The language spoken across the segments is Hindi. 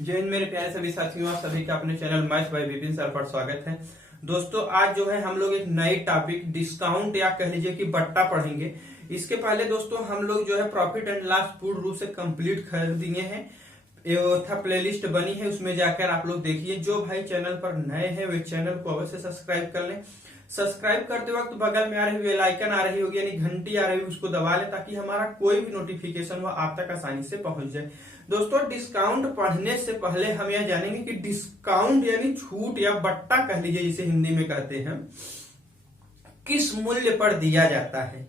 जय हिंद मेरे प्यारे सभी साथियों, आप सभी का अपने channel match by Vipin sir पर स्वागत है। दोस्तों आज जो है हम लोग एक नई टॉपिक डिस्काउंट या कह लीजिए कि बट्टा पढ़ेंगे। इसके पहले दोस्तों हम लोग जो है प्रॉफिट एंड लॉस पूर्ण रूप से कंप्लीट कर दिए हैं। था प्लेलिस्ट बनी है, उसमें जाकर आप लोग देखिए। जो भाई चैनल पर नए हैं वे चैनल को अवश्य सब्सक्राइब कर लें। सब्सक्राइब करते वक्त बगल में आ रही बेल आइकन आ रही होगी, यानी घंटी आ रही होगी, उसको दबा लें ताकि हमारा कोई भी नोटिफिकेशन वो आप तक आसानी से पहुंच जाए। दोस्तों डिस्काउंट पढ़ने से पहले हम यह जानेंगे कि डिस्काउंट यानी छूट या बट्टा कह लीजिए जिसे हिंदी में कहते हैं, किस मूल्य पर दिया जाता है।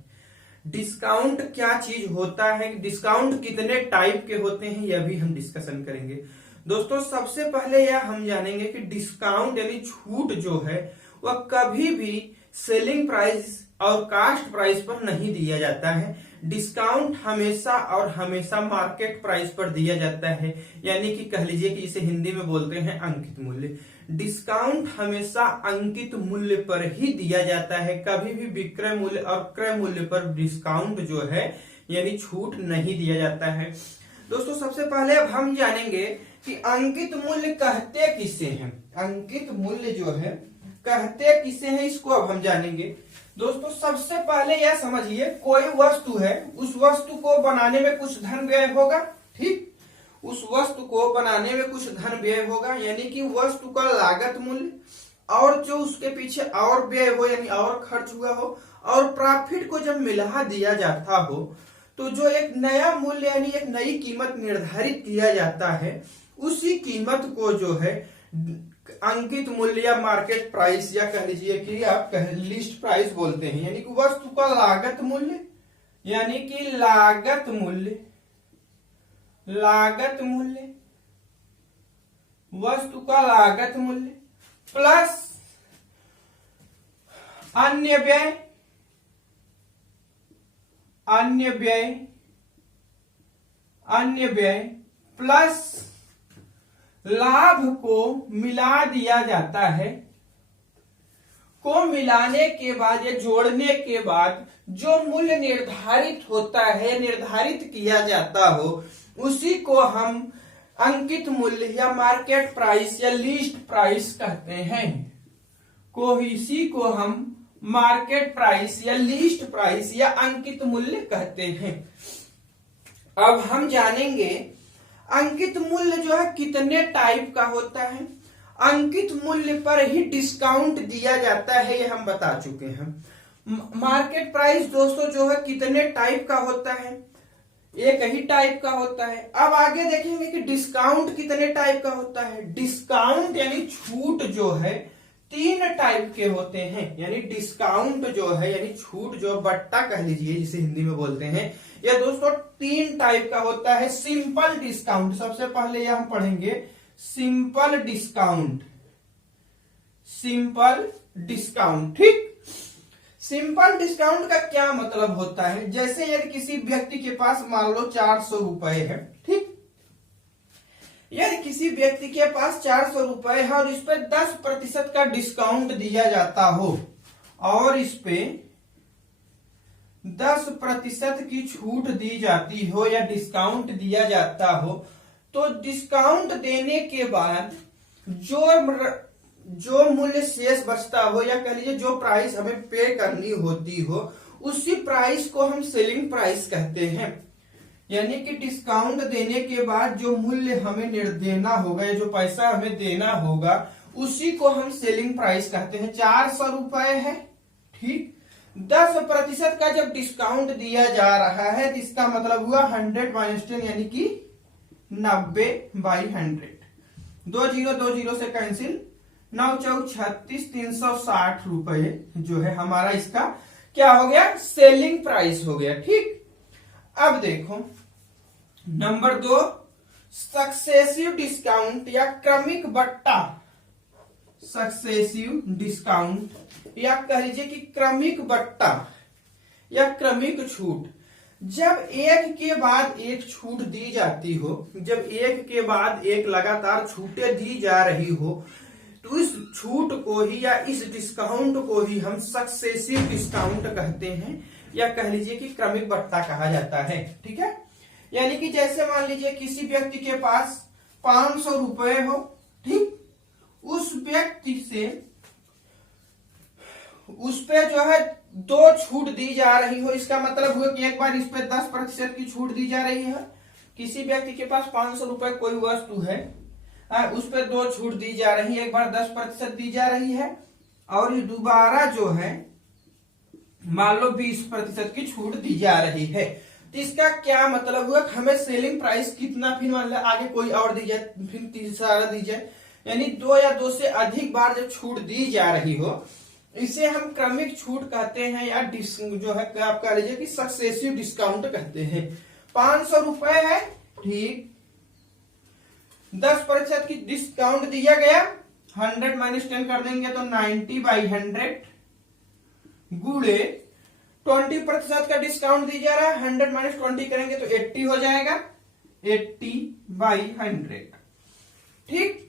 डिस्काउंट क्या चीज होता है, डिस्काउंट कितने टाइप के होते हैं, यह भी हम डिस्कशन करेंगे। दोस्तों सबसे पहले यह हम जानेंगे कि डिस्काउंट यानी छूट जो है वह कभी भी सेलिंग प्राइस और कास्ट प्राइस पर नहीं दिया जाता है। डिस्काउंट हमेशा और हमेशा मार्केट प्राइस पर दिया जाता है, यानी कि कह लीजिए कि इसे हिंदी में बोलते हैं अंकित मूल्य। डिस्काउंट हमेशा अंकित मूल्य पर ही दिया जाता है, कभी भी विक्रय मूल्य और क्रय मूल्य पर डिस्काउंट जो है यानी छूट नहीं दिया जाता है। दोस्तों सबसे पहले अब हम जानेंगे कि अंकित मूल्य कहते किसे हैं। अंकित मूल्य जो है कहते किसे हैं, इसको अब हम जानेंगे। दोस्तों सबसे पहले यह समझिए, कोई वस्तु है, उस वस्तु को बनाने में कुछ धन व्यय होगा, ठीक। उस वस्तु को बनाने में कुछ धन व्यय होगा, यानी कि वस्तु का लागत मूल्य, और जो उसके पीछे और व्यय हो यानी और खर्च हुआ हो, और प्रॉफिट को जब मिला दिया जाता हो तो जो एक नया मूल्य यानी एक नई कीमत निर्धारित किया जाता है, उसी कीमत को जो है अंकित मूल्य या मार्केट प्राइस या कह लीजिए कि आप लिस्ट प्राइस बोलते हैं। यानी कि वस्तु का लागत मूल्य, यानी कि लागत मूल्य, वस्तु का लागत मूल्य प्लस अन्य व्यय प्लस लाभ को मिला दिया जाता है। को मिलाने के बाद या जोड़ने के बाद जो मूल्य निर्धारित होता है, निर्धारित किया जाता हो, उसी को हम अंकित मूल्य या मार्केट प्राइस या लिस्ट प्राइस कहते हैं। इसी को हम मार्केट प्राइस या लिस्ट प्राइस या अंकित मूल्य कहते हैं। अब हम जानेंगे अंकित मूल्य जो है कितने टाइप का होता है। अंकित मूल्य पर ही डिस्काउंट दिया जाता है, ये हम बता चुके हैं। मार्केट प्राइस दोस्तों जो है कितने टाइप का होता है, एक ही टाइप का होता है। अब आगे देखेंगे कि डिस्काउंट कितने टाइप का होता है। डिस्काउंट यानी छूट जो है 3 टाइप के होते हैं, यानी डिस्काउंट जो है यानी छूट जो बट्टा कह लीजिए जिसे हिंदी में बोलते हैं, यह दोस्तों 3 टाइप का होता है। सिंपल डिस्काउंट, सबसे पहले यह हम पढ़ेंगे सिंपल डिस्काउंट, ठीक। सिंपल डिस्काउंट का क्या मतलब होता है, जैसे यदि किसी व्यक्ति के पास मान लो 400 रुपए है, ठीक। यदि किसी व्यक्ति के पास 400 रुपए है और इस पे 10% का डिस्काउंट दिया जाता हो और इस पे 10% की छूट दी जाती हो या डिस्काउंट दिया जाता हो, तो डिस्काउंट देने के बाद जो मूल्य शेष बचता हो या कह लीजिए जो प्राइस हमें पे करनी होती हो, उसी प्राइस को हम सेलिंग प्राइस कहते हैं। यानी कि डिस्काउंट देने के बाद जो मूल्य हमें देना होगा या जो पैसा हमें देना होगा, उसी को हम सेलिंग प्राइस कहते हैं। 400 रुपए है, ठीक। 10% का जब डिस्काउंट दिया जा रहा है तो इसका मतलब हुआ 100 - 10 यानी कि 90/100। 2 0 से कैंसिल, 9 4 36 360 रुपए जो है हमारा इसका क्या हो गया, सेलिंग प्राइस हो गया, ठीक। अब देखो नंबर 2 सक्सेसिव डिस्काउंट या क्रमिक बट्टा। सक्सेसिव डिस्काउंट या कह लीजिए कि क्रमिक बट्टा या क्रमिक छूट। जब एक के बाद एक छूट दी जाती हो, जब एक के बाद एक लगातार छूटें दी जा रही हो, तो इस छूट को ही या इस डिस्काउंट को ही हम सक्सेसिव डिस्काउंट कहते हैं या कह लीजिए कि क्रमिक बट्टा कहा जाता है, ठीक है। यानी कि जैसे मान लीजिए किसी व्यक्ति के पास 500 रुपए हो, ठीक, उस व्यक्ति से उस पे जो है 2 छूट दी जा रही हो। इसका मतलब हुआ कि एक बार इस पे 10% की छूट दी जा रही है। किसी व्यक्ति के पास 500 रुपए कोई वस्तु है, उस पे 2 छूट दी जा रही है, एक बार 10% दी जा रही है और ये दोबारा जो है मान लो 20% की छूट दी जा रही है। तो इसका क्या मतलब हुआ, हमें सेलिंग प्राइस कितना, फिर मान लो आगे कोई और दी जाए, फिर तीसरा दी जाए, यानी 2 या 2 से अधिक बार जब छूट दी जा रही हो, इसे हम क्रमिक छूट कहते हैं या जो है आप कह लीजिए कि सक्सेसिव डिस्काउंट कहते हैं। 500 रुपए है, ठीक, 10% की डिस्काउंट दिया गया, 100 माइनस 10 कर देंगे तो 90/100 गुणे 20% का डिस्काउंट दिया जा रहा है, 100 माइनस 20 करेंगे तो 80 हो जाएगा, 80/100, ठीक।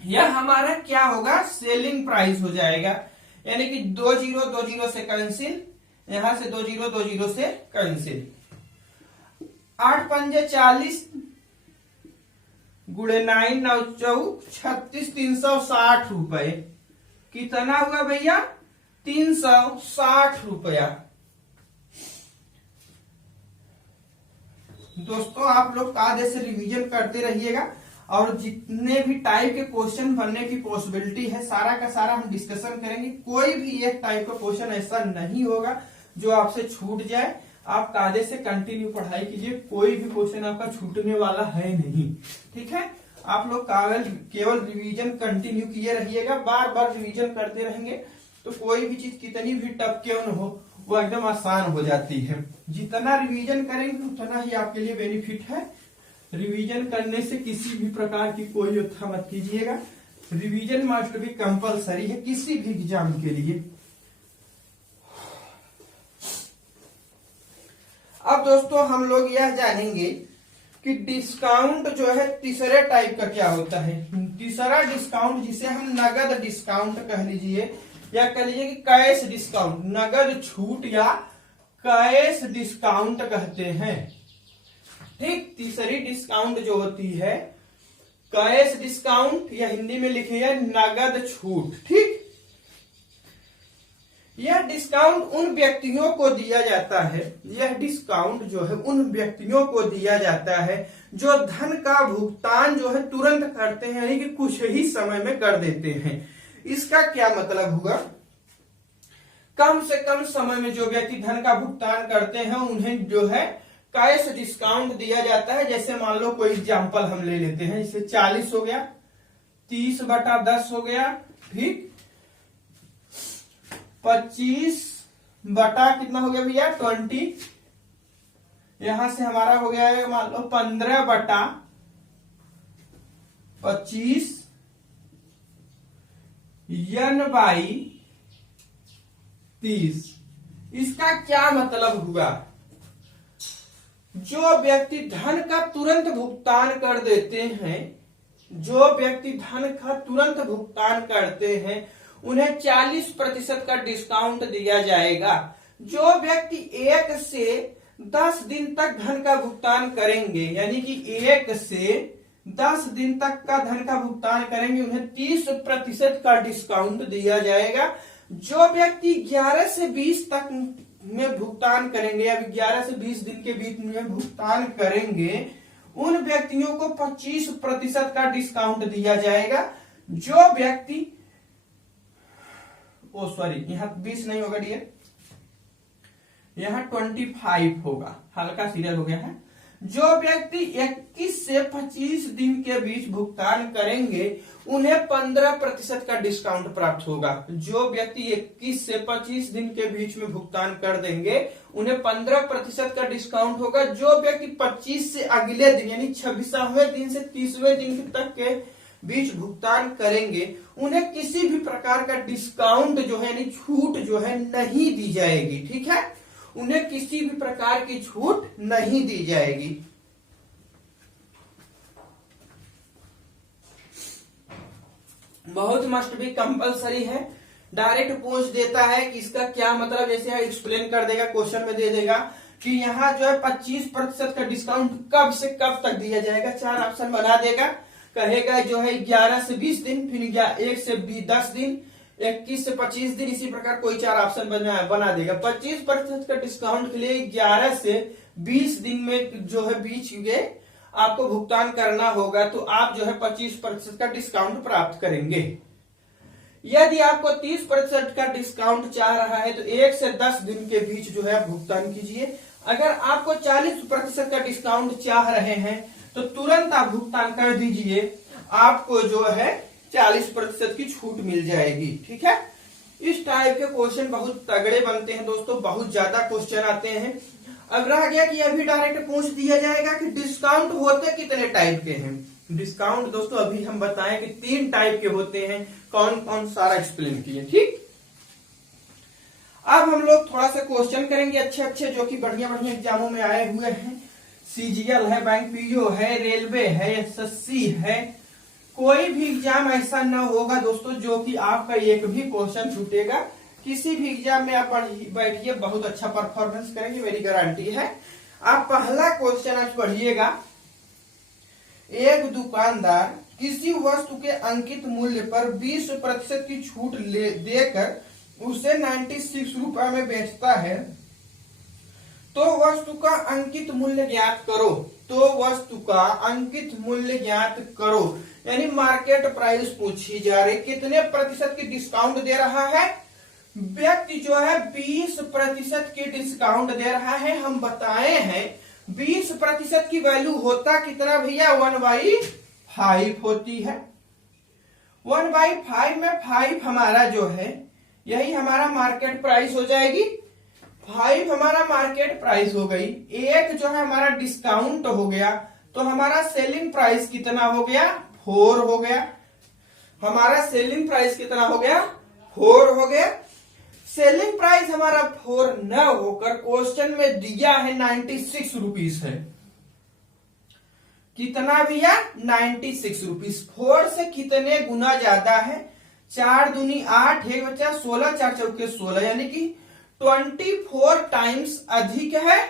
यह हमारा क्या होगा, सेलिंग प्राइस हो जाएगा, यानी कि 2 0 2 0 से कैंसिल, यहां से 2 0 2 0 से कैंसिल, 8 पंजे 40 गुणे 9 9 4 36 360 रुपए। कितना हुआ भैया, 360 रुपया। दोस्तों आप लोग कायदे से रिवीजन करते रहिएगा और जितने भी टाइप के क्वेश्चन बनने की पॉसिबिलिटी है सारा का सारा हम डिस्कशन करेंगे। कोई भी एक टाइप का क्वेश्चन ऐसा नहीं होगा जो आपसे छूट जाए। आप कायदे से कंटिन्यू पढ़ाई कीजिए, कोई भी क्वेश्चन आपका छूटने वाला है नहीं, ठीक है। आप लोग केवल रिवीजन कंटिन्यू किए रहिएगा, बार बार रिवीजन करते रहेंगे तो कोई भी चीज कितनी भी टफ क्यों न हो वो एकदम आसान हो जाती है। जितना रिवीजन करेंगे उतना ही आपके लिए बेनिफिट है। रिवीजन करने से किसी भी प्रकार की कोई उत्था मत कीजिएगा। रिवीजन मस्ट बी कंपलसरी है किसी भी एग्जाम के लिए। अब दोस्तों हम लोग यह जानेंगे कि डिस्काउंट जो है तीसरे टाइप का क्या होता है। तीसरा डिस्काउंट जिसे हम नगद डिस्काउंट कह लीजिए या कह लीजिए कि कैश डिस्काउंट, नगद छूट या कैश डिस्काउंट कहते हैं, ठीक। तीसरी डिस्काउंट जो होती है कैश डिस्काउंट या हिंदी में लिखिए नगद छूट, ठीक। यह डिस्काउंट उन व्यक्तियों को दिया जाता है, यह डिस्काउंट जो है उन व्यक्तियों को दिया जाता है जो धन का भुगतान जो है तुरंत करते हैं, यानी कि कुछ ही समय में कर देते हैं। इसका क्या मतलब हुआ, कम से कम समय में जो व्यक्ति धन का भुगतान करते हैं उन्हें जो है कैश डिस्काउंट दिया जाता है। जैसे मान लो कोई एग्जांपल हम ले लेते हैं, जैसे 40 हो गया, 30/10 हो गया, ठीक, 25 बटा कितना हो गया भैया 20, यहां से हमारा हो गया है मान लो 15/25 n/30। इसका क्या मतलब हुआ, जो व्यक्ति धन का तुरंत भुगतान कर देते हैं, जो व्यक्ति धन का तुरंत भुगतान करते हैं उन्हें 40% का डिस्काउंट दिया जाएगा। जो व्यक्ति 1 से 10 दिन तक धन का भुगतान करेंगे, यानी कि 1 से 10 दिन तक का धन का भुगतान करेंगे, उन्हें 30% का डिस्काउंट दिया जाएगा। जो व्यक्ति 11 से 20 तक में भुगतान करेंगे या 11 से 20 दिन के बीच में भुगतान करेंगे, उन व्यक्तियों को 25% का डिस्काउंट दिया जाएगा। जो व्यक्ति यहाँ 20 नहीं होगा डियर, यहाँ 25 होगा, हल्का सीरियल हो गया है। जो व्यक्ति 21 से 25 दिन के बीच भुगतान करेंगे उन्हें 15% का डिस्काउंट प्राप्त होगा। जो व्यक्ति 21 से 25 दिन के बीच में भुगतान कर देंगे उन्हें 15% का डिस्काउंट होगा। जो व्यक्ति 25 से अगले दिन यानी 26वें दिन से 30वें दिन तक के बीच भुगतान करेंगे उन्हें किसी भी प्रकार का डिस्काउंट जो है यानी छूट जो है नहीं दी जाएगी, ठीक है। उन्हें किसी भी प्रकार की छूट नहीं दी जाएगी। बहुत मस्ट भी कंपलसरी है, डायरेक्ट पूछ देता है कि इसका क्या मतलब, जैसे एक्सप्लेन कर देगा, क्वेश्चन में दे देगा कि यहाँ जो है 25% का डिस्काउंट कब से कब तक दिया जाएगा। 4 ऑप्शन बना देगा, कहेगा जो है 11 से 20 दिन, फिर 1 से 10 दिन, 21 से 25 दिन, इसी प्रकार कोई 4 ऑप्शन बना देगा। 25% का डिस्काउंट के लिए 11 से 20 दिन में जो है बीच में आपको भुगतान करना होगा, तो आप जो है 25% का डिस्काउंट प्राप्त करेंगे। यदि आपको 30% का डिस्काउंट चाह रहा है तो 1 से 10 दिन के बीच जो है आप भुगतान कीजिए। अगर आपको 40% का डिस्काउंट चाह रहे हैं तो तुरंत आप भुगतान कर दीजिए, आपको जो है 40% की छूट मिल जाएगी। ठीक है, इस टाइप के क्वेश्चन बहुत तगड़े बनते हैं दोस्तों, बहुत ज्यादा क्वेश्चन आते हैं। अब रह गया कि अभी डायरेक्ट पूछ दिया जाएगा कि डिस्काउंट होते कितने टाइप के हैं। डिस्काउंट दोस्तों अभी हम बताएं कि 3 टाइप के होते हैं, कौन कौन सारा एक्सप्लेन किए। ठीक, अब हम लोग थोड़ा सा क्वेश्चन करेंगे अच्छे अच्छे, जो कि बढ़िया बढ़िया एग्जामों में आए हुए हैं। सीजीएल है, बैंक पीओ है, रेलवे है, एसएससी है। कोई भी एग्जाम ऐसा ना होगा दोस्तों जो कि आपका एक भी क्वेश्चन छूटेगा। किसी भी एग्जाम में आप बैठिए, बहुत अच्छा परफॉर्मेंस करेंगे, मेरी गारंटी है। आप पहला क्वेश्चन आज पढ़िएगा। एक दुकानदार किसी वस्तु के अंकित मूल्य पर 20% की छूट देकर उसे 96 रुपए में बेचता है, तो वस्तु का अंकित मूल्य ज्ञात करो। तो वस्तु का अंकित मूल्य ज्ञात करो, यानी मार्केट प्राइस पूछी जा रही, कितने प्रतिशत की डिस्काउंट दे रहा है व्यक्ति, जो है 20% की डिस्काउंट दे रहा है। हम बताए हैं 20% की वैल्यू होता कितना भैया, 1/5 होती है। 1/5 में 5 हमारा जो है यही हमारा मार्केट प्राइस हो जाएगी। 5 हमारा मार्केट प्राइस हो गई, 1 जो है हमारा डिस्काउंट हो गया, तो हमारा सेलिंग प्राइस कितना हो गया, 4 हो गया। हमारा सेलिंग प्राइस कितना हो गया, 4 हो गया। सेलिंग प्राइस हमारा 4 न होकर क्वेश्चन में दिया है 96 रुपीस है। कितना भैया, 96 रुपीस। 4 से कितने गुना ज्यादा है, 4 दूनी 8, 1 बचा 16, 4 चौके 16, यानी कि 24 टाइम्स अधिक है।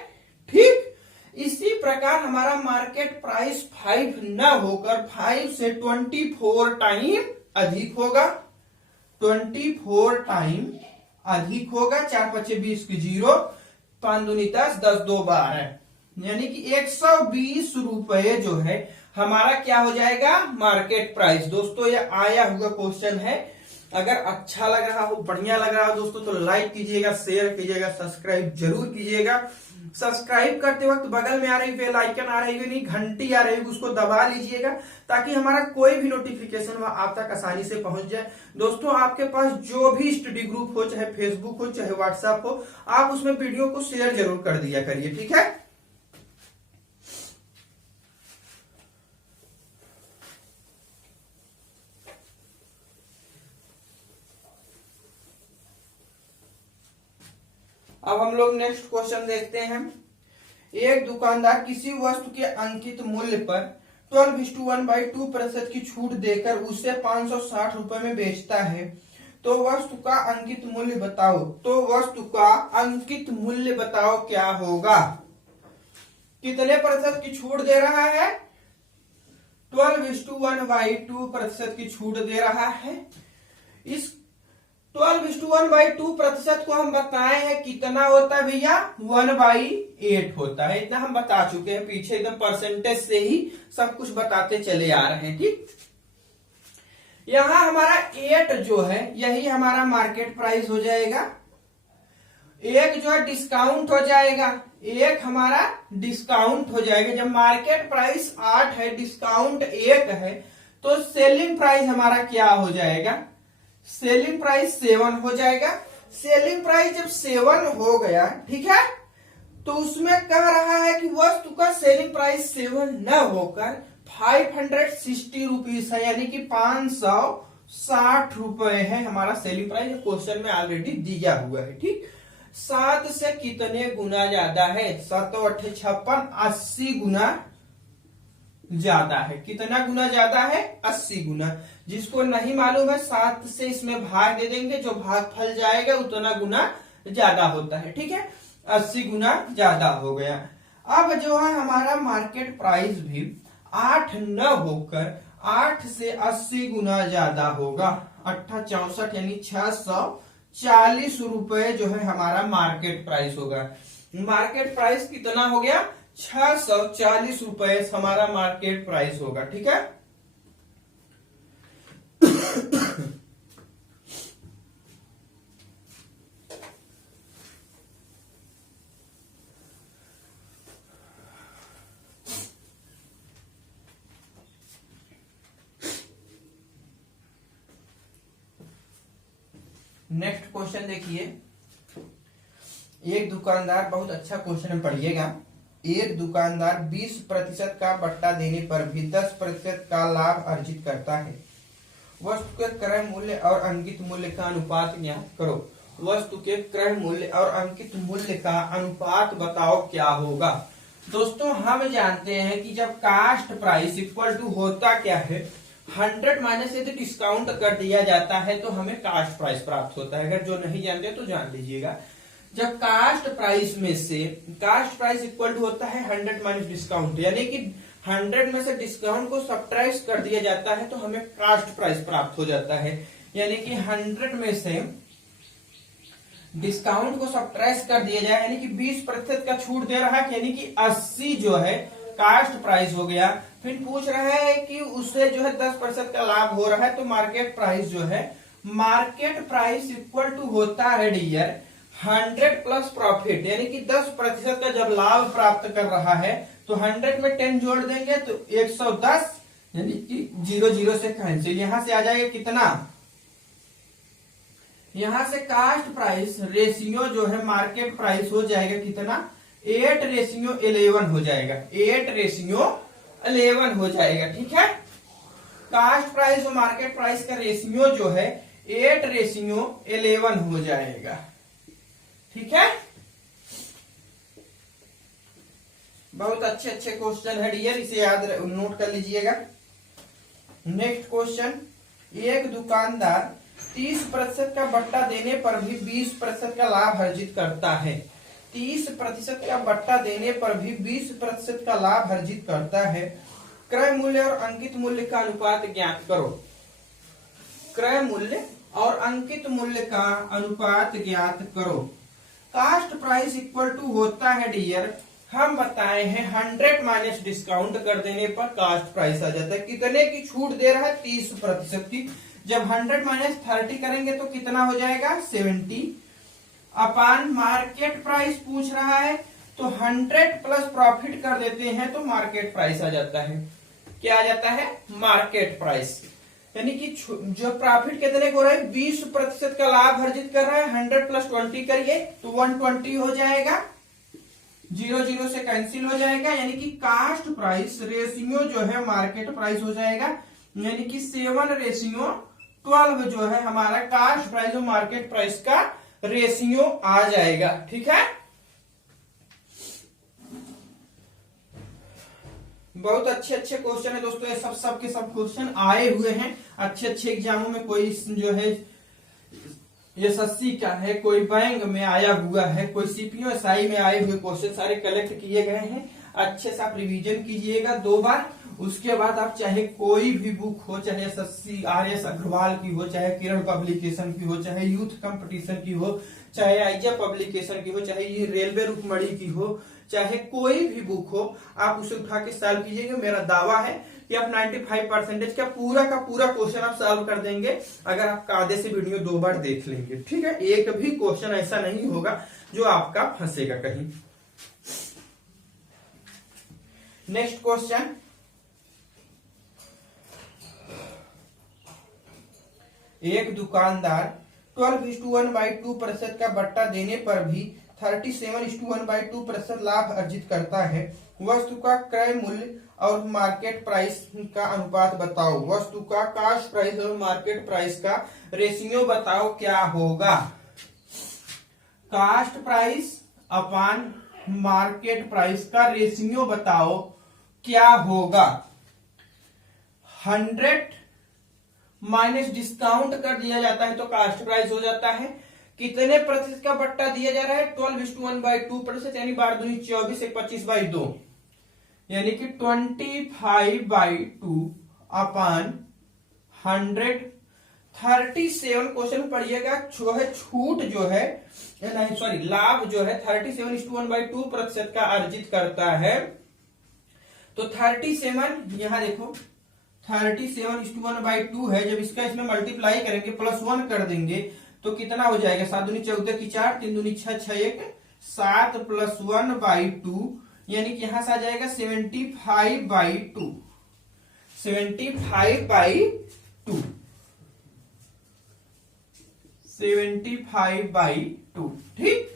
ठीक, इसी प्रकार हमारा मार्केट प्राइस 5 न होकर 5 से 24 टाइम अधिक होगा, 24 टाइम अधिक होगा। 4 पचे 20 की 0, 5 दूनी 10, 10 2 12, यानी कि 120 रुपए जो है हमारा क्या हो जाएगा, मार्केट प्राइस। दोस्तों ये आया हुआ क्वेश्चन है, अगर अच्छा लग रहा हो, बढ़िया लग रहा हो दोस्तों तो लाइक कीजिएगा, शेयर कीजिएगा, सब्सक्राइब जरूर कीजिएगा। सब्सक्राइब करते वक्त बगल में आ रही बेल आइकन आ रही नहीं, घंटी आ रही, उसको दबा लीजिएगा ताकि हमारा कोई भी नोटिफिकेशन वह आप तक आसानी से पहुंच जाए। दोस्तों आपके पास जो भी स्टडी ग्रुप हो, चाहे फेसबुक हो चाहे व्हाट्सएप हो, आप उसमें वीडियो को शेयर जरूर कर दिया करिए। ठीक है, अब हम लोग नेक्स्ट क्वेश्चन देखते हैं। एक दुकानदार किसी वस्तु के अंकित मूल्य पर 12:1/2% की छूट देकर उसे 560 रुपए में बेचता है, तो वस्तु का अंकित मूल्य बताओ। तो वस्तु का अंकित मूल्य बताओ क्या होगा, कितने प्रतिशत की छूट दे रहा है, 12:1/2% की छूट दे रहा है। इस 12:1/2% को हम बताए हैं कितना होता है भैया, 1/8 होता है। इतना हम बता चुके हैं पीछे, एकदम परसेंटेज से ही सब कुछ बताते चले आ रहे हैं। ठीक, यहां हमारा 8 जो है यही हमारा मार्केट प्राइस हो जाएगा। 1 जो है डिस्काउंट हो जाएगा, 1 हमारा डिस्काउंट हो जाएगा। जब मार्केट प्राइस 8 है, डिस्काउंट 1 है, तो सेलिंग प्राइस हमारा क्या हो जाएगा, सेलिंग प्राइस 7 हो जाएगा। सेलिंग प्राइस जब 7 हो गया, ठीक है, तो उसमें कह रहा है कि वस्तु का सेलिंग प्राइस 7 न होकर 560 रुपीस है, यानी कि 560 रुपए है हमारा सेलिंग प्राइस। क्वेश्चन में ऑलरेडी दिया हुआ है। ठीक, 7 से कितने गुना ज्यादा है, 7 8 56, 80 गुना ज्यादा है। कितना गुना ज्यादा है, 80 गुना। जिसको नहीं मालूम है 7 से इसमें भाग दे देंगे, जो भाग फल जाएगा उतना गुना ज्यादा होता है। ठीक है, 80 गुना ज्यादा हो गया। अब जो है हमारा मार्केट प्राइस भी 8 न होकर 8 से 80 गुना ज्यादा होगा। 8×64 यानी 640 रुपए जो है हमारा मार्केट प्राइस होगा। मार्केट प्राइस कितना हो गया? 640 रुपए हमारा मार्केट प्राइस होगा। ठीक है। नेक्स्ट क्वेश्चन देखिए। एक दुकानदार, बहुत अच्छा क्वेश्चन पढ़िएगा। एक दुकानदार 20% का बट्टा देने पर भी 10% का लाभ अर्जित करता है। वस्तु के क्रय मूल्य और अंकित मूल्य का अनुपात ज्ञात करो। वस्तु के क्रय मूल्य और अंकित मूल्य का अनुपात बताओ क्या होगा। दोस्तों हम जानते हैं कि जब कास्ट प्राइस इक्वल टू होता क्या है, 100 माइनस यदि डिस्काउंट कर दिया जाता है तो हमें कास्ट प्राइस प्राप्त होता है। अगर जो नहीं जानते तो जान लीजिएगा। जब कास्ट प्राइस में से कास्ट प्राइस इक्वल टू होता है 100 माइनस डिस्काउंट, यानी कि 100 में से डिस्काउंट को सब्ट्रैक्ट कर दिया जाता है तो हमें कास्ट प्राइस प्राप्त हो जाता है। यानी कि 100 में से डिस्काउंट को सब्ट्रैक्ट कर दिया जाए, यानी कि 20% का छूट दे रहा है, यानी कि 80 जो है कास्ट प्राइस हो गया। फिर पूछ रहा है कि उससे जो है 10% का लाभ हो रहा है तो मार्केट प्राइस जो है, मार्केट प्राइस इक्वल टू होता है डियर 100 प्लस प्रॉफिट, यानी कि 10% का जब लाभ प्राप्त कर रहा है तो 100 में 10 जोड़ देंगे तो 110, यानी कि 0 से कैंसिल। यहां से आ जाएगा कितना? यहां से कास्ट प्राइस रेशियो जो है मार्केट प्राइस हो जाएगा कितना? 8:11 हो जाएगा। 8:11 हो जाएगा। ठीक है। कास्ट प्राइस और मार्केट प्राइस का रेशियो जो है 8:11 हो जाएगा। ठीक है। बहुत अच्छे अच्छे क्वेश्चन है डियर, इसे याद नोट कर लीजिएगा। Next question. एक दुकानदार 30% का बट्टा देने पर भी 20% का लाभ अर्जित करता है। 30% का बट्टा देने पर भी 20% का लाभ अर्जित करता है। क्रय मूल्य और अंकित मूल्य का अनुपात ज्ञात करो। क्रय मूल्य और अंकित मूल्य का अनुपात ज्ञात करो। कास्ट प्राइस इक्वल टू होता है डियर, हम बताए हैं 100 माइनस डिस्काउंट कर देने पर कास्ट प्राइस आ जाता है। कितने की छूट दे रहा है? 30% की। जब 100 माइनस 30 करेंगे तो कितना हो जाएगा? 70 अपान मार्केट प्राइस पूछ रहा है तो 100 प्लस प्रॉफिट कर देते हैं तो मार्केट प्राइस आ जाता है। क्या आ जाता है? Market price. यानी कि जो प्रॉफिट कितने को हो रहा है? 20% का लाभ अर्जित कर रहा है। 100 प्लस 20 करिए तो 120 हो जाएगा। 0 से कैंसिल हो जाएगा, यानी कि कास्ट प्राइस रेशियो जो है मार्केट प्राइस हो जाएगा। यानी कि 7:12 जो है हमारा कास्ट प्राइस और मार्केट प्राइस का रेशियो आ जाएगा। ठीक है। बहुत अच्छे अच्छे क्वेश्चन है दोस्तों, ये सब के सब क्वेश्चन आए हुए हैं अच्छे अच्छे एग्जामों में। कोई जो है एसएससी का है, कोई बैंक में आया हुआ है, कोई सीपीओ एसआई में आए हुए क्वेश्चन सारे कलेक्ट किए गए हैं। अच्छे से आप रिवीजन कीजिएगा 2 बार। उसके बाद आप चाहे कोई भी बुक हो, चाहे एसएससी आरएस अग्रवाल की हो, चाहे किरण पब्लिकेशन की हो, चाहे यूथ कंपटीशन की हो, चाहे आइजा पब्लिकेशन की हो, चाहे ये रेलवे रुकमणी की हो, चाहे कोई भी बुक हो, आप उसे उठा के सॉल्व कीजिएगा। मेरा दावा है कि आप 95% का पूरा क्वेश्चन आप सॉल्व कर देंगे अगर आप कायदे से वीडियो 2 बार देख लेंगे। ठीक है। एक भी क्वेश्चन ऐसा नहीं होगा जो आपका फंसेगा कहीं। Next question. एक दुकानदार 12:1/2% का बट्टा देने पर भी 37:1/2% लाभ अर्जित करता है। वस्तु का क्रय मूल्य और मार्केट प्राइस का अनुपात बताओ। वस्तु का कास्ट प्राइस और मार्केट प्राइस का रेशियो बताओ क्या होगा। कास्ट प्राइस अपान मार्केट प्राइस का रेशियो बताओ क्या होगा। 100 माइनस डिस्काउंट कर दिया जाता है तो कास्ट प्राइस हो जाता है। कितने प्रतिशत का बट्टा दिया जा रहा है? 12:1/2%, यानी 12 दूनी 24, 25/2, यानी कि 25/2 अपॉन 100। 37 क्वेश्चन पढ़िएगा, जो है छूट जो है, नहीं सॉरी, लाभ जो है 37:1/2% का अर्जित करता है। तो 37 यहां देखो 37:1/2 है। जब इसका इसमें मल्टीप्लाई करेंगे, +1 कर देंगे तो कितना हो जाएगा? 7 दूनी 14 की 4, 3 दूनी 6, 6 1 7 +1/2, यानी कि यहां से आ जाएगा 75/2। 75/2 75/2, ठीक।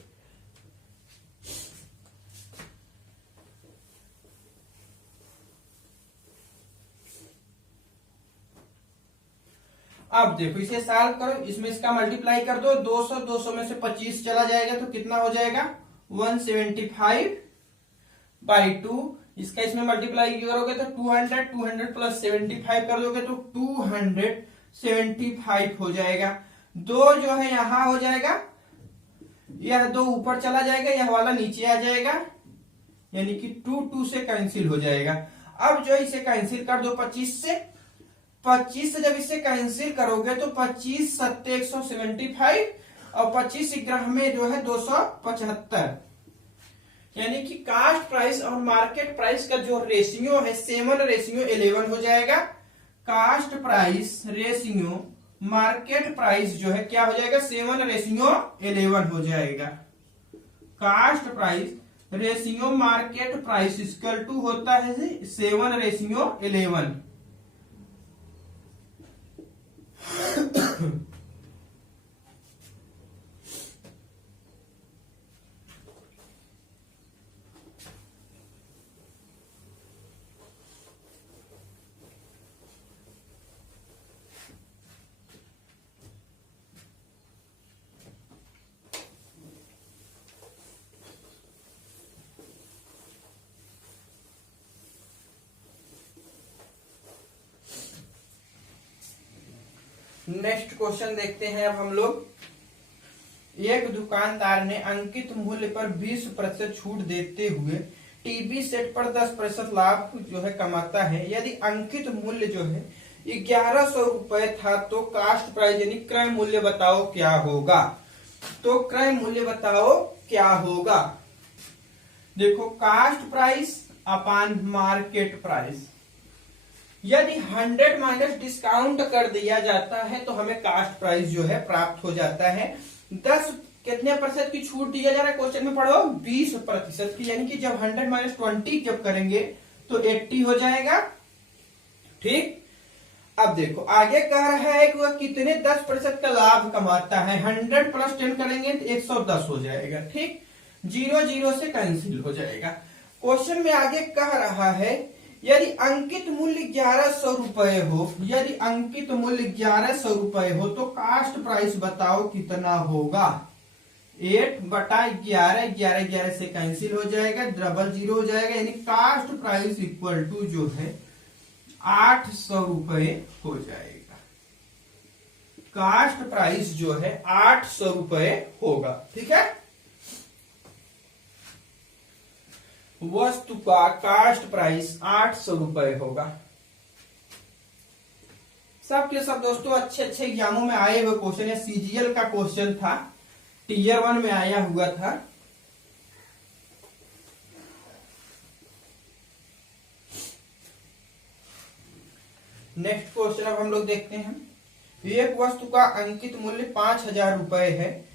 अब देखो इसे सॉल्व करो, इसमें इसका मल्टीप्लाई कर दो, 200 200 में से 25 चला जाएगा तो कितना हो जाएगा? 175/2। इसका इसमें मल्टीप्लाई करोगे तो 200 200 + 75 कर दोगे तो 275 हो जाएगा। 2 जो है यहां हो जाएगा, यह 2 ऊपर चला जाएगा, यह वाला नीचे आ जाएगा, यानी कि 2 से कैंसिल हो जाएगा। अब जो इसे कैंसिल कर दो 25 से। 25 से जब इसे कैंसिल करोगे तो 25 7 175 और 25 ग्राम में जो है 275, यानी कि कास्ट प्राइस और मार्केट प्राइस का जो रेशियो है 7:11 हो जाएगा। Cost price ratio market price जो है क्या हो जाएगा? 7:11 हो जाएगा। Cost price ratio market price equal to होता है 7:11। नेक्स्ट क्वेश्चन देखते हैं अब हम लोग। एक दुकानदार ने अंकित मूल्य पर 20% छूट देते हुए टीवी सेट पर 10% लाभ जो है कमाता है। यदि अंकित मूल्य जो है 1100 रुपए था तो कास्ट प्राइस यानी क्रय मूल्य बताओ क्या होगा? तो क्रय मूल्य बताओ क्या होगा? देखो cost price upon market price, यदि 100 माइनस डिस्काउंट कर दिया जाता है तो हमें कास्ट प्राइस जो है प्राप्त हो जाता है। 10 कितने प्रतिशत की छूट दिया जा रहा है? क्वेश्चन में पढ़ो 20% की, यानी कि जब 100 माइनस 20 जब करेंगे तो 80 हो जाएगा, ठीक। अब देखो आगे कह रहा है कि वह कितने 10% का लाभ कमाता है। 100 + 10 करेंगे तो 110 हो जाएगा, ठीक। 0 0 से कैंसिल हो जाएगा। क्वेश्चन में आगे कह रहा है यदि अंकित मूल्य 1100 रुपए हो, यदि अंकित मूल्य 1100 रुपए हो तो कास्ट प्राइस बताओ कितना होगा? 8/11, 11 11 से कैंसिल हो जाएगा, 00 हो जाएगा, यानी कास्ट प्राइस इक्वल टू जो है 800 रुपए हो जाएगा। कास्ट प्राइस जो है 800 रुपए होगा, ठीक है। वस्तु का कास्ट प्राइस 800 रुपए होगा। सबके सब दोस्तों अच्छे अच्छे एग्जामों में आए हुए क्वेश्चन है। सीजीएल का क्वेश्चन था, टीयर 1 में आया हुआ था। नेक्स्ट क्वेश्चन अब हम लोग देखते हैं। एक वस्तु का अंकित मूल्य 5000 रुपए है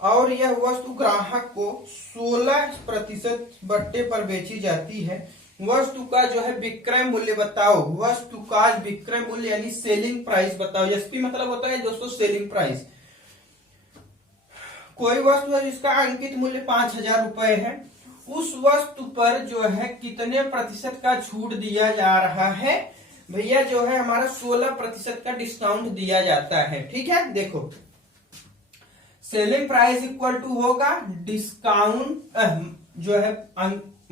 और यह वस्तु ग्राहक को 16% बट्टे पर बेची जाती है। वस्तु का जो है विक्रय मूल्य बताओ। वस्तु का विक्रय मूल्य यानी सेलिंग प्राइस बताओ। एसपी मतलब होता है दोस्तों सेलिंग प्राइस। कोई वस्तु है जिसका अंकित मूल्य 5000 रुपए है, उस वस्तु पर जो है कितने प्रतिशत का छूट दिया जा रहा है? भैया जो है हमारा 16% का डिस्काउंट दिया जाता है, ठीक है। देखो सेलिंग प्राइस इक्वल टू होगा डिस्काउंट जो है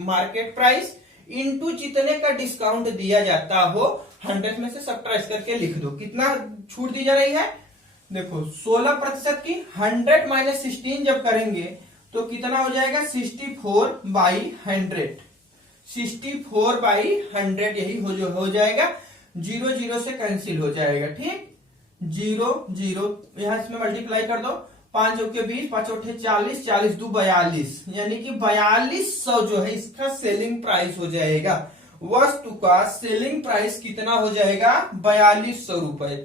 मार्केट प्राइस इनटू जितने का डिस्काउंट दिया जाता हो 100 में से सब्ट्रैक्ट करके लिख दो। कितना छूट दी जा रही है? देखो 16% की 100 माइनस 16 जब करेंगे तो कितना हो जाएगा 64/100। 64/100 यही हो जाएगा। 0 0 से कैंसिल हो जाएगा। ठीक, 0 0 यहां इसमें मल्टीप्लाई कर दो। 5 के 20, 5 8 40, 40 2 42, यानी कि 4200 जो है इसका सेलिंग प्राइस हो जाएगा। वस्तु का सेलिंग प्राइस कितना हो जाएगा 4200 रुपए।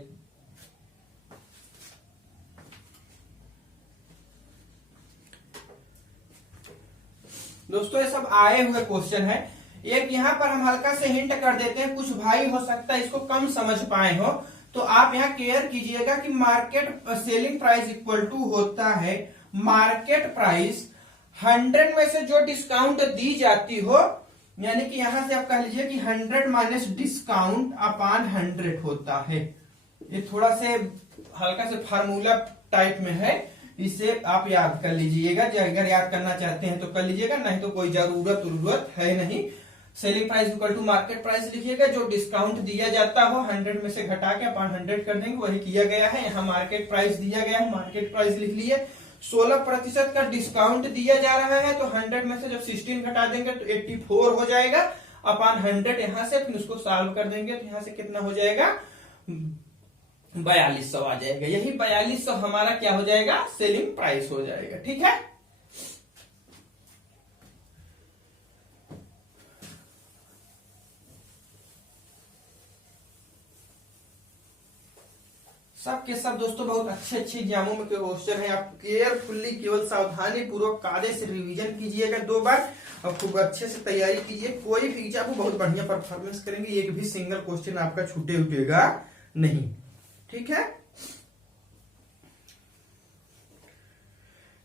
दोस्तों ये सब आए हुए क्वेश्चन है। एक यहाँ पर हम हल्का से हिंट कर देते हैं, कुछ भाई हो सकता है इसको कम समझ पाए हो, तो आप यहाँ केयर कीजिएगा कि market selling price equal to होता है मार्केट प्राइस 100 में से जो डिस्काउंट दी जाती हो, यानी कि यहां से आप कह लीजिए कि 100 माइनस डिस्काउंट अपॉन 100 होता है। ये थोड़ा से हल्का से फार्मूला टाइप में है, इसे आप याद कर लीजिएगा। अगर याद करना चाहते हैं तो कर लीजिएगा, नहीं तो कोई जरूरत है नहीं। Selling price equal to market price लिखिएगा, जो डिस्काउंट दिया जाता हो 100 में से घटा के अपॉन 100 कर देंगे, वही किया गया है। यहाँ मार्केट प्राइस दिया गया है, मार्केट प्राइस लिख लिए। 16% का डिस्काउंट दिया जा रहा है, तो 100 में से जब 16 घटा देंगे तो 84 हो जाएगा अपॉन 100 यहां से। फिर उसको सॉल्व कर देंगे तो यहां से कितना हो जाएगा 4200 आ जाएगा। यही 4200 हमारा क्या हो जाएगा सेलिंग प्राइस हो जाएगा। ठीक है, सब के सब दोस्तों बहुत अच्छे एग्जामों में क्वेश्चन है। आप केयरफुल्ली केवल सावधानी पूर्वक कायदे से रिवीजन कीजिएगा 2 बार और खूब अच्छे से तैयारी कीजिए। कोई भी एग्जाम को बहुत बढ़िया परफॉर्मेंस करेंगे, एक भी सिंगल क्वेश्चन आपका छूटेगा नहीं। ठीक है,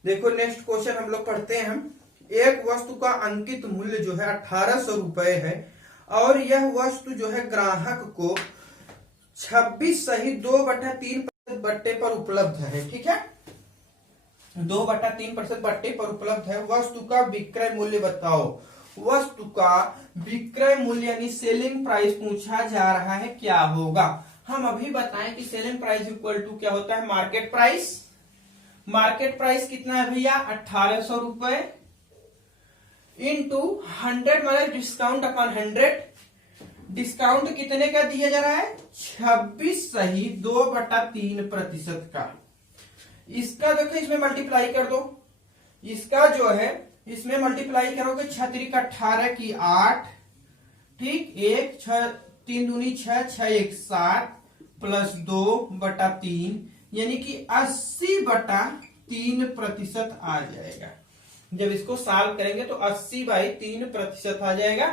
देखो नेक्स्ट क्वेश्चन हम लोग पढ़ते हैं। हम एक वस्तु का अंकित मूल्य जो है 1800 रुपए है और यह वस्तु जो है ग्राहक को 26 सही 2/3% बट्टे पर उपलब्ध है। ठीक है, 2/3% बट्टे पर उपलब्ध है। वस्तु का विक्रय मूल्य बताओ। वस्तु का विक्रय मूल्य यानी सेलिंग प्राइस पूछा जा रहा है, क्या होगा। हम अभी बताएं कि सेलिंग प्राइस इक्वल टू क्या होता है मार्केट प्राइस। मार्केट प्राइस कितना है भैया 1800 रुपए इंटू 100 मतलब डिस्काउंट अपॉन 100। डिस्काउंट कितने का दिया जा रहा है 26 सही 2/3% का। इसका देखो इसमें मल्टीप्लाई कर दो। इसका जो है इसमें मल्टीप्लाई करोगे 6 का 18 की 8, ठीक, 1 6 3 दूनी 6 6 1 7 प्लस 2/3 यानी कि 80/3% आ जाएगा। जब इसको सॉल्व करेंगे तो 80/3% आ जाएगा।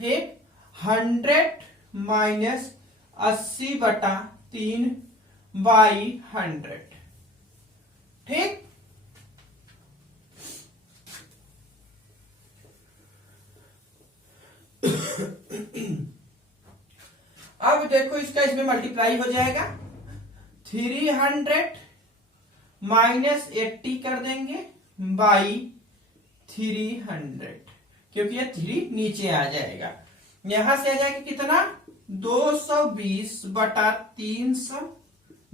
ठीक, 100 माइनस 80/3/100। ठीक, अब देखो इसका इसमें मल्टीप्लाई हो जाएगा। 300 माइनस 80 कर देंगे बाई 300, क्योंकि ये 3 नीचे आ जाएगा। यहां से आ जाएगा कितना 220/300,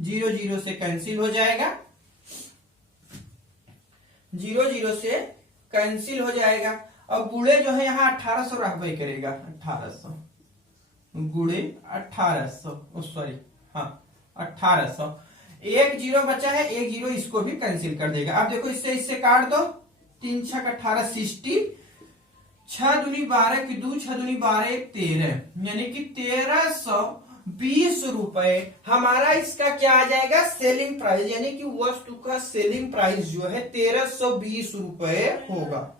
0 0 से कैंसिल हो जाएगा। 0 0 से कैंसिल हो जाएगा। और गुड़े जो है यहाँ 1800 रहबे करेगा। 1800 गुड़े 1800, सॉरी हाँ 1800। 1 0 बचा है, 1 0 इसको भी कैंसिल कर देगा। अब देखो इससे काट दो। 3 6 18 60, 6 दूनी 12 की 2, 6 दूनी 12 13, यानी कि 1320 रुपए हमारा इसका क्या आ जाएगा सेलिंग प्राइस, यानी कि वस्तु का सेलिंग प्राइस जो है 1320 रुपए होगा।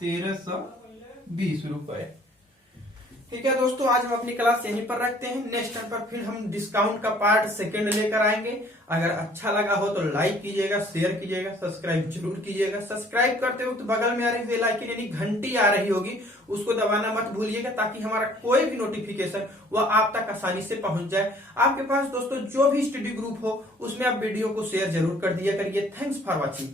1320 रुपए। ठीक है दोस्तों, आज हम अपनी क्लास यहीं पर रखते हैं। नेक्स्ट टाइम पर फिर हम डिस्काउंट का पार्ट 2 लेकर आएंगे। अगर अच्छा लगा हो तो लाइक कीजिएगा, शेयर कीजिएगा, सब्सक्राइब जरूर कीजिएगा। सब्सक्राइब करते वक्त बगल में आ रही बेल आइकन यानी घंटी आ रही होगी, उसको दबाना मत भूलिएगा, ताकि हमारा कोई भी नोटिफिकेशन वह आप तक आसानी से पहुंच जाए। आपके पास दोस्तों जो भी स्टडी ग्रुप हो उसमें आप वीडियो को शेयर जरूर कर दिया करिए। Thanks for watching.